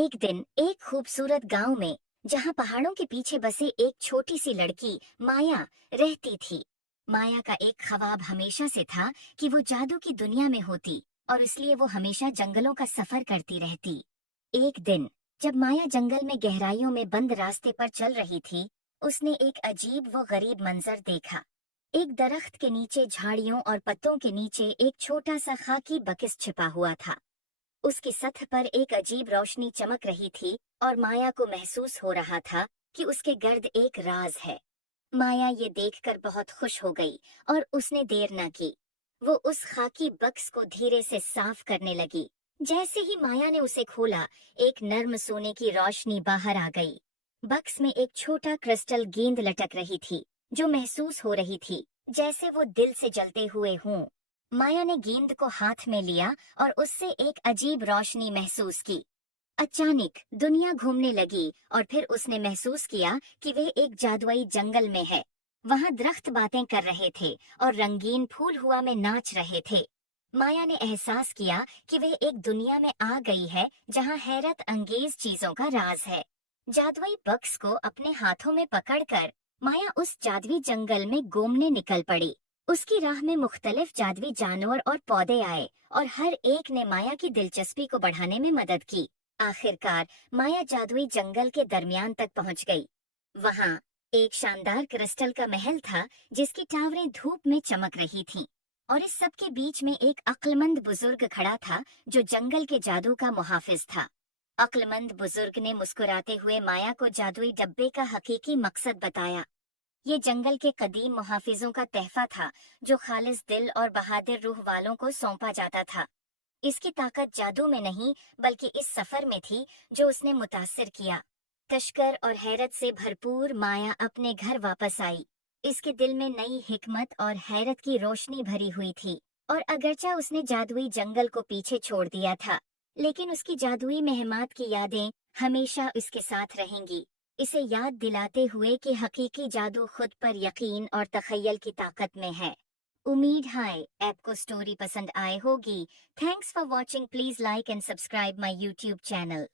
एक दिन एक खूबसूरत गांव में, जहां पहाड़ों के पीछे बसे एक छोटी सी लड़की माया रहती थी। माया का एक ख्वाब हमेशा से था कि वो जादू की दुनिया में होती, और इसलिए वो हमेशा जंगलों का सफर करती रहती। एक दिन जब माया जंगल में गहराइयों में बंद रास्ते पर चल रही थी, उसने एक अजीब व गरीब मंजर देखा। एक दरख्त के नीचे झाड़ियों और पत्तों के नीचे एक छोटा सा खाकी बक्स छिपा हुआ था। उसकी सतह पर एक अजीब रोशनी चमक रही थी, और माया को महसूस हो रहा था कि उसके गर्द एक राज है। माया ये देखकर बहुत खुश हो गई, और उसने देर न की। वो उस खाकी बक्स को धीरे से साफ करने लगी। जैसे ही माया ने उसे खोला, एक नर्म सोने की रोशनी बाहर आ गई। बक्स में एक छोटा क्रिस्टल गेंद लटक रही थी, जो महसूस हो रही थी जैसे वो दिल से जलते हुए हों। माया ने गेंद को हाथ में लिया और उससे एक अजीब रोशनी महसूस की। अचानक दुनिया घूमने लगी, और फिर उसने महसूस किया कि वे एक जादुई जंगल में है। वहां दरख्त बातें कर रहे थे और रंगीन फूल हुआ में नाच रहे थे। माया ने एहसास किया कि वे एक दुनिया में आ गई है जहां हैरत अंगेज चीजों का राज है। जादुई बक्स को अपने हाथों में पकड़कर माया उस जादुई जंगल में घूमने निकल पड़ी। उसकी राह में मुख्तलिफ जादुई जानवर और पौधे आए, और हर एक ने माया की दिलचस्पी को बढ़ाने में मदद की। आखिरकार माया जादुई जंगल के दरमियान तक पहुंच गई। वहां एक शानदार क्रिस्टल का महल था, जिसकी टावरें धूप में चमक रही थीं। और इस सब के बीच में एक अक्लमंद बुजुर्ग खड़ा था, जो जंगल के जादू का मुहाफिज था। अक्लमंद बुजुर्ग ने मुस्कुराते हुए माया को जादुई डब्बे का हकीकी मकसद बताया। ये जंगल के कदीम मुहाफिजों का तहफा था, जो खालिस दिल और बहादुर रूह वालों को सौंपा जाता था। इसकी ताकत जादू में नहीं, बल्कि इस सफर में थी जो उसने मुतासिर किया। तशकर और हैरत से भरपूर माया अपने घर वापस आई। इसके दिल में नई हिकमत और हैरत की रोशनी भरी हुई थी। और अगरचा उसने जादुई जंगल को पीछे छोड़ दिया था, लेकिन उसकी जादुई मेहमात की यादें हमेशा उसके साथ रहेंगी, इसे याद दिलाते हुए कि हकीकी जादू खुद पर यकीन और तखय्युल की ताकत में है। उम्मीद है आपको स्टोरी पसंद आए होगी। Thanks for watching. Please like and subscribe my YouTube channel.